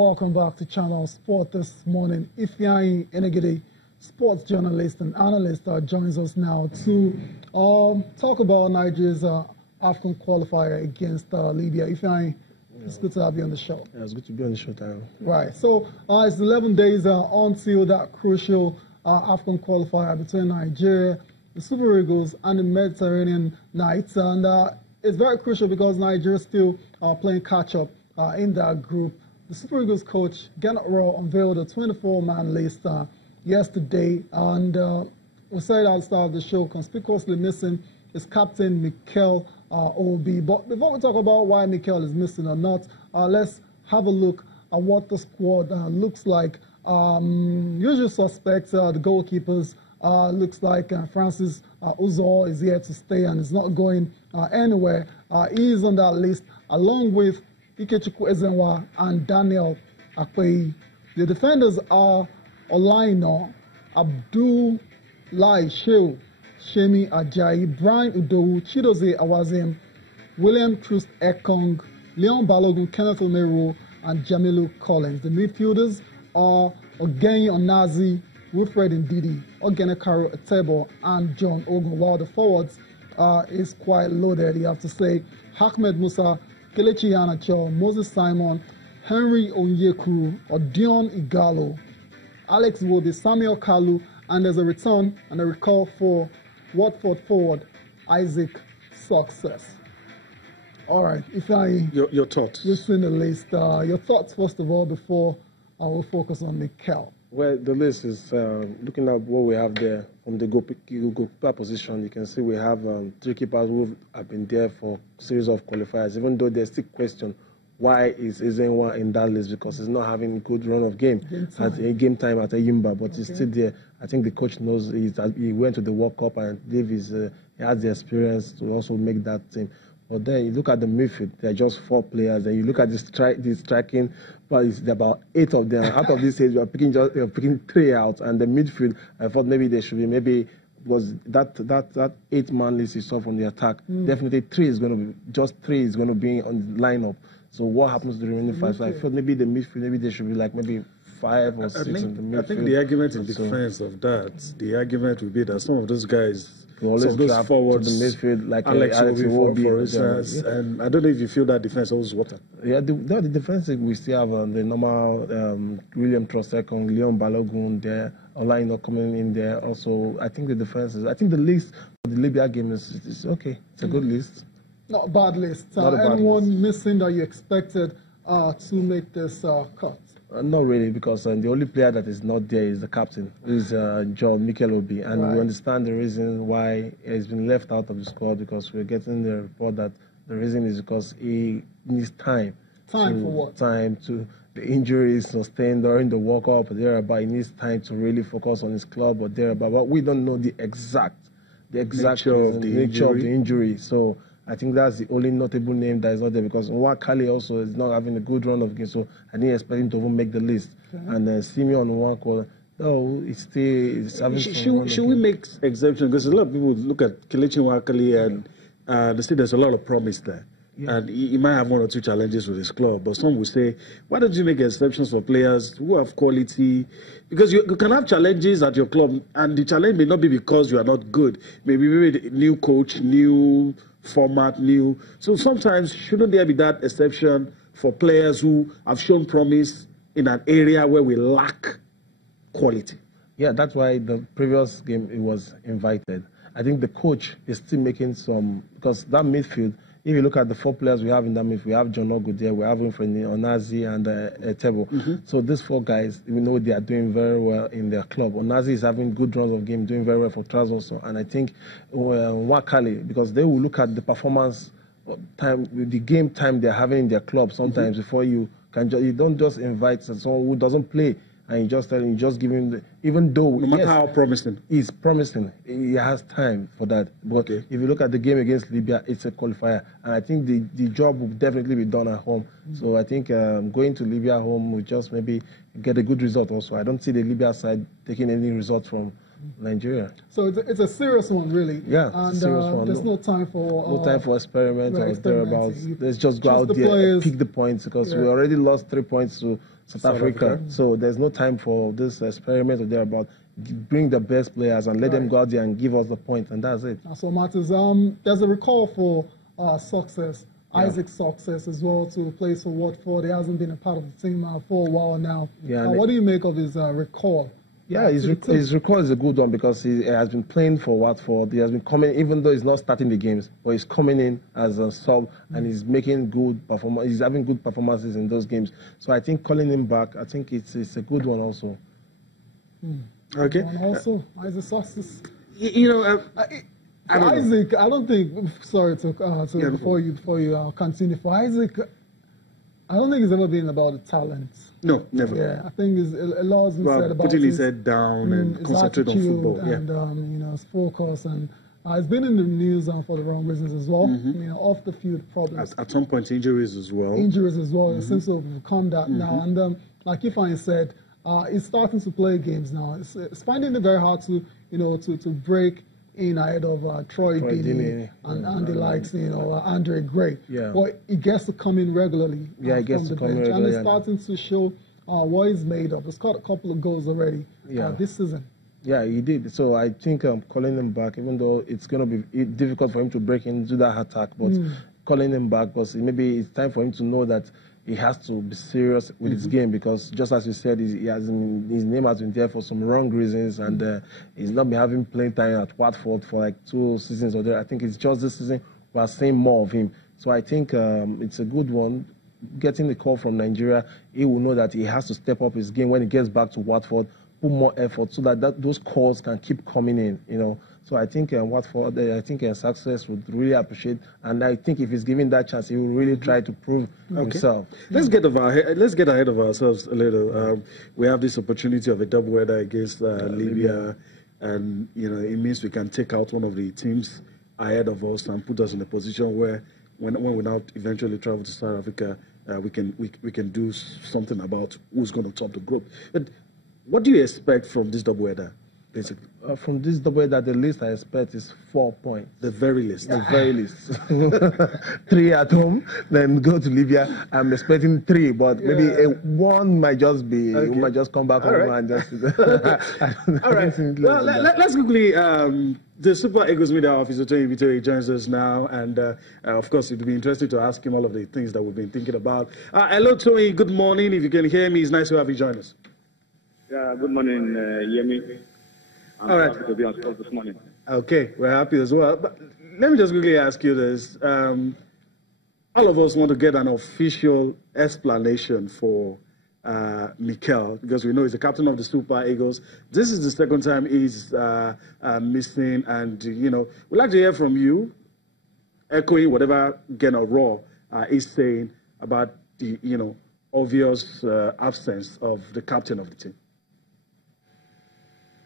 welcome back to Channel Sport this morning. Ifeanyi Enegede, sports journalist and analyst, joins us now to talk about Nigeria's AFCON qualifier against Libya. Ifeanyi, it's good to have you on the show. Yeah, it's good to be on the show, Tyron. Right, so it's 11 days until that crucial AFCON qualifier between Nigeria, the Super Eagles, and the Mediterranean Knights. And it's very crucial because Nigeria is still playing catch-up in that group. The Super Eagles coach, Rohr, unveiled a 24-man list yesterday. And we said at the start of the show, conspicuously missing is captain Mikel Obi. But before we talk about why Mikel is missing or not, let's have a look at what the squad looks like. Usual suspects, the goalkeepers, looks like Francis Rohr is here to stay and is not going anywhere. He is on that list along with Ikechukwu Ezenwa and Daniel Akpeyi. The defenders are Olaino, Abdullahi Shehu, Shemi Ajayi, Brian Udowu, Chidozie Awazim, William Troost Ekong, Leon Balogun, Kenneth Omeru, and Jamilu Collins. The midfielders are Ogenyi Onazi, Wilfred Ndidi, Ogenekaro Etebo, and John Ogun, while the forwards is quite loaded, you have to say. Ahmed Musa, Kelechi Iheanacho, Moses Simon, Henry Onyekuru, Odion Igalo, Alex Iwobi, Samuel Kalu, and there's a return and a recall for Watford forward Isaac Success. All right, your thoughts. You've seen the list. Your thoughts, first of all, before I will focus on Mikel. Well, the list is looking at what we have there from the goalkeeper position. You can see we have 3 keepers who have been there for a series of qualifiers, even though there's still question why is Ezenwa in that list, because he's not having a good run of game time at Ayimba, but he's still there. I think the coach knows he went to the World Cup and I believe he has the experience to also make that team. But then you look at the midfield, there are just 4 players. And you look at the striking, but it's about 8 of them. Out of these 8, you're picking 3 out. And the midfield, I thought maybe there should be was that 8-man list you saw from the attack. Definitely 3 is going to be on the lineup. So what happens to the remaining 5? So I thought maybe the midfield, maybe there should be like maybe 5 or 6 in the midfield. I think the argument in defense of that, the argument would be that some of those guys, always those forwards, to the midfield, like Alex Iwobi, for instance, and I don't know if you feel that defense holds water. Yeah, the defense we still have the normal William Trostekong, Leon Balogun there, Olaino coming in there. Also, I think the list for the Libya game is okay. It's a good list. Not a bad list. Anyone missing that you expected to make this cut? Not really, because the only player that is not there is the captain, who is John Mikel Obi, and we understand the reason why he's been left out of the squad, because we're getting the report that the reason is because he needs time. Time for what? Time to the injuries sustained during the World Cup, he needs time to really focus on his club or thereabout. But we don't know the exact nature of the injury. So I think that's the only notable name that is not there, because Nwakali also is not having a good run of games, so I didn't expect him to even make the list. Okay. And Simeon Nwankwo, it's having should we make exceptions? Because a lot of people look at Kelechi Nwakali and they say there's a lot of promise there. Yeah. And he might have 1 or 2 challenges with his club, but some will say, why don't you make exceptions for players who have quality? Because you can have challenges at your club, and the challenge may not be because you are not good. Maybe the new coach, new format, new. So sometimes shouldn't there be that exception for players who have shown promise in an area where we lack quality? Yeah, that's why the previous game it was invited. I think the coach is still making some, because that midfield, if you look at the 4 players we have in that midfield, we have John Ogu there, we have Wilfred Onazi and Etebo. So these 4 guys, we know they are doing very well in their club. Onazi is having good runs of game, doing very well for Traz also. And I think Nwakali, because they will look at the performance time, the game time they're having in their club sometimes before you don't just invite someone who doesn't play. And you just give him, even though no matter how promising, he's promising, he has time for that. But if you look at the game against Libya, it's a qualifier, and I think the job will definitely be done at home. So I think going to Libya home will just maybe get a good result. Also, I don't see the Libya side taking any result from Nigeria. So it's a serious one, really. Yeah, and serious one. There's no time for experiment or thereabouts. Let's just go out there and pick the points, because we already lost 3 points to South Africa. So there's no time for this experiment or thereabouts. Bring the best players and let them go out there and give us the point, and that's it. That's what matters. There's a recall for Success. Isaac Success as well, to play for Watford. He hasn't been a part of the team for a while now. Yeah, what do you make of his recall? Yeah, his recall is a good one, because he has been playing for Watford. He has been coming, even though he's not starting the games, but he's coming in as a sub and he's making good performance. He's having good performances in those games. So I think calling him back, I think it's a good one also. Okay. And also, Isaac Success. Isaac, I don't think. Sorry before you continue. For Isaac, I don't think it's ever been about the talent. No, never. Yeah, I think a lot has been said about putting his head down and concentrate on football. And his focus, and it's been in the news for the wrong reasons as well. Off the field problems. At some point, injuries as well. It seems to have come that now, and like Ifeanyi said, he's starting to play games now. It's finding it very hard to to break in ahead of Troy Deeney and the likes, Andre Gray. Yeah. But he gets to come in regularly. Yeah, he gets to come in regularly. And he's starting to show what he's made of. He's got a couple of goals already this season. Yeah, he did. So I think calling him back, even though it's going to be difficult for him to break into that attack, but calling him back, because maybe it's time for him to know that he has to be serious with his game, because just as you said, his name has been there for some wrong reasons, and he's not been having playing time at Watford for like 2 seasons or there. I think it's just this season we are seeing more of him. So I think it's a good one. Getting the call from Nigeria, he will know that he has to step up his game when he gets back to Watford, put more effort, so that those calls can keep coming in, So I think Watford, Success would really appreciate, and I think if he's given that chance, he will really try to prove himself. Let's get ahead of ourselves a little. We have this opportunity of a double header against Libya, and it means we can take out one of the teams ahead of us and put us in a position where, when we now eventually travel to South Africa, we can do something about who's going to top the group. But what do you expect from this double header, basically? From this double header, the least I expect is 4 points. The very least. The very least. 3 at home, then go to Libya. I'm expecting 3, but maybe one might just be. We might just come back home and just. All right. Well, let's quickly. The Super Eagles media officer, Ibitoye, joins us now, and of course, it would be interesting to ask him all of the things that we've been thinking about. Hello, Tony. Good morning. If you can hear me, it's nice to have you join us. Yeah, good morning, Yemi. I'm happy to be on spot this morning. Okay, we're happy as well. But let me just quickly ask you this. All of us want to get an official explanation for Mikel, because we know he's the captain of the Super Eagles. This is the second time he's missing, and, we'd like to hear from you, echoing whatever Rohr is saying about the, obvious absence of the captain of the team.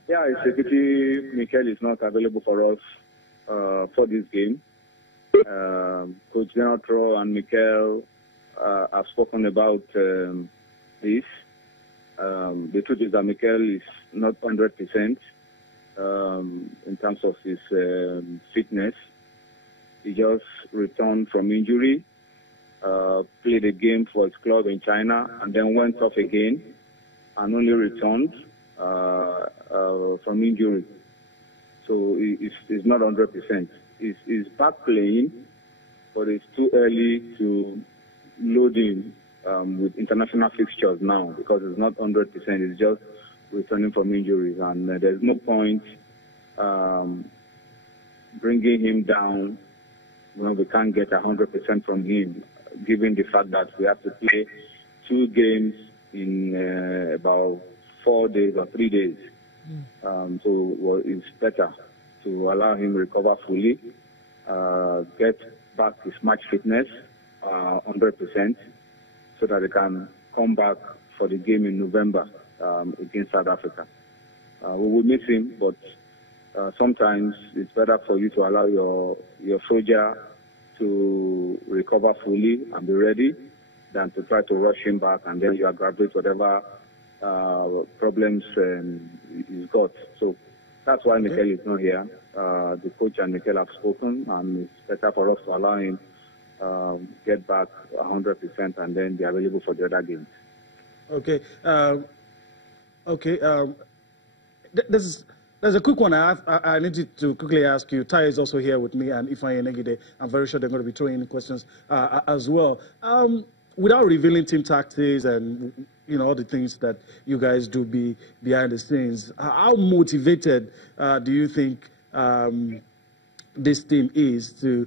Yeah, it's a pity Mikel is not available for us for this game. Coach Rohr and Mikel have spoken about this. The truth is that Mikel is not 100% in terms of his fitness. He just returned from injury, played a game for his club in China, and then went off again and only returned from injury. So he's not 100%. He's back playing, but it's too early to load him with international fixtures now, because it's not 100%. It's just returning from injuries, and there's no point bringing him down when we can't get 100% from him, given the fact that we have to play 2 games in about 4 days or 3 days. So it's better to allow him recover fully, get back his match fitness 100%, so that he can come back for the game in November against South Africa. We will miss him, but sometimes it's better for you to allow your soldier to recover fully and be ready than to try to rush him back and then you aggravate whatever problems he's got. So That's why Mikel is not here. The coach and Mikel have spoken, and it's better for us to allow him get back 100% and then be available for the other games. Okay. There's a quick one I need to quickly ask you. Tai is also here with me, and Ifeanyi Negide. I'm very sure they're going to be throwing in questions as well. Without revealing team tactics and all the things that you guys do behind the scenes, how motivated do you think this team is to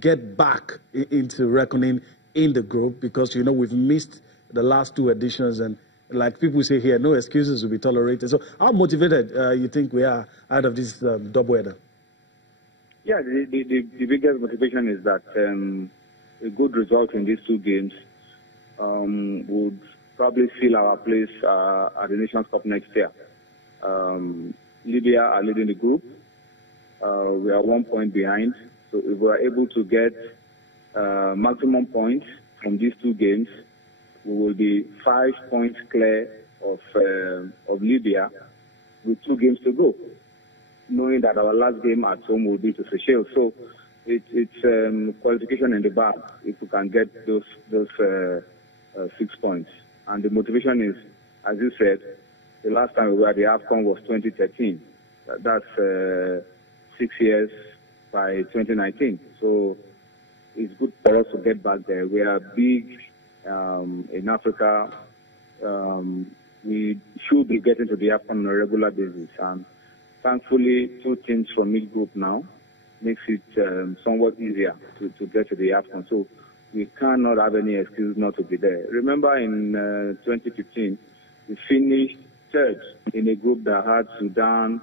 get back into reckoning in the group? Because we've missed the last 2 editions, and like people say here, no excuses will be tolerated. So how motivated you think we are out of this doubleheader? Yeah, the biggest motivation is that a good result in these 2 games would probably seal our place at the Nations Cup next year. Libya are leading the group. We are 1 point behind. So if we are able to get maximum points from these 2 games, we will be 5 points clear of Libya with 2 games to go, knowing that our last game at home will be to Seychelles. So it's qualification in the bag if we can get those 6 points. And the motivation is, as you said, the last time we were at the AFCON was 2013. That's 6 years by 2019. So it's good for us to get back there. We are big in Africa. We should be getting to the AFCON on a regular basis. And thankfully, 2 teams from each group now makes it somewhat easier to get to the AFCON. So we cannot have any excuse not to be there. Remember in 2015, we finished 3rd in a group that had Sudan,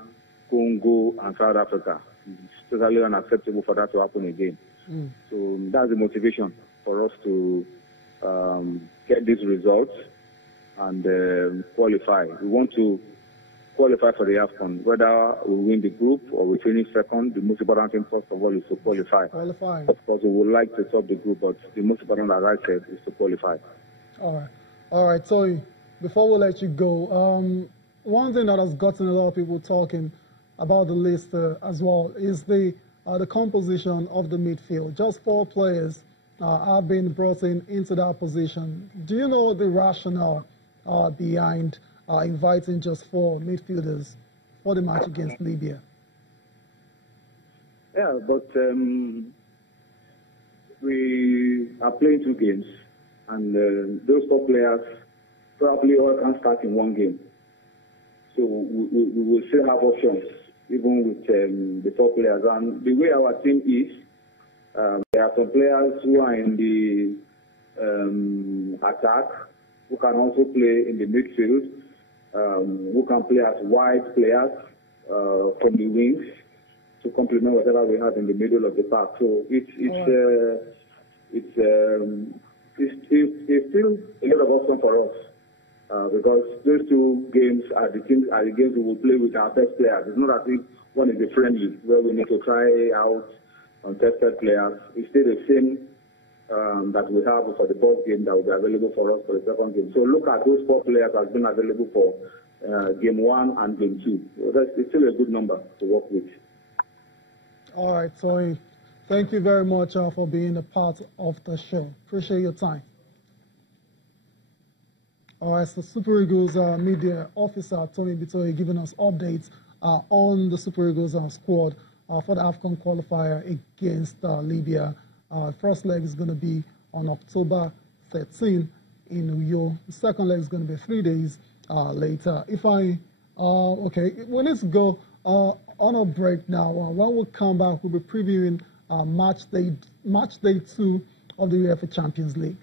Congo, and South Africa. It's totally unacceptable for that to happen again. So that's the motivation for us to get these results and qualify. We want to qualify for the AFCON. Whether we win the group or we finish 2nd, the most important thing, first of all, is to qualify. Of course, we would like to top the group, but the most important, as I said, is to qualify. All right. So before we let you go, one thing that has gotten a lot of people talking about the list as well is the composition of the midfield. Just 4 players have been brought into that position. Do you know the rationale behind inviting just 4 midfielders for the match against Libya? Yeah, but we are playing 2 games, and those 4 players probably all can start in 1 game. So we will still have options, even with the 4 players. And the way our team is, there are some players who are in the attack, who can also play in the midfield, who can play as wide players from the wings to complement whatever we have in the middle of the park. So it's still a lot of options for us. Because those 2 games are the games we will play with our best players. It's not as if one is a friendly where we need to try out untested players. It's still the same that we have for the first game that will be available for us for the 2nd game. So look at those 4 players that have been available for game 1 and game 2. So it's still a good number to work with. All right, so thank you very much for being a part of the show. Appreciate your time. All right, so Super Eagles media officer Tony Ibitoye giving us updates on the Super Eagles squad for the AFCON qualifier against Libya. First leg is going to be on October 13 in Uyo. The second leg is going to be 3 days later. Okay, we need to go on a break now. When we come back, we'll be previewing match day 2 of the UEFA Champions League.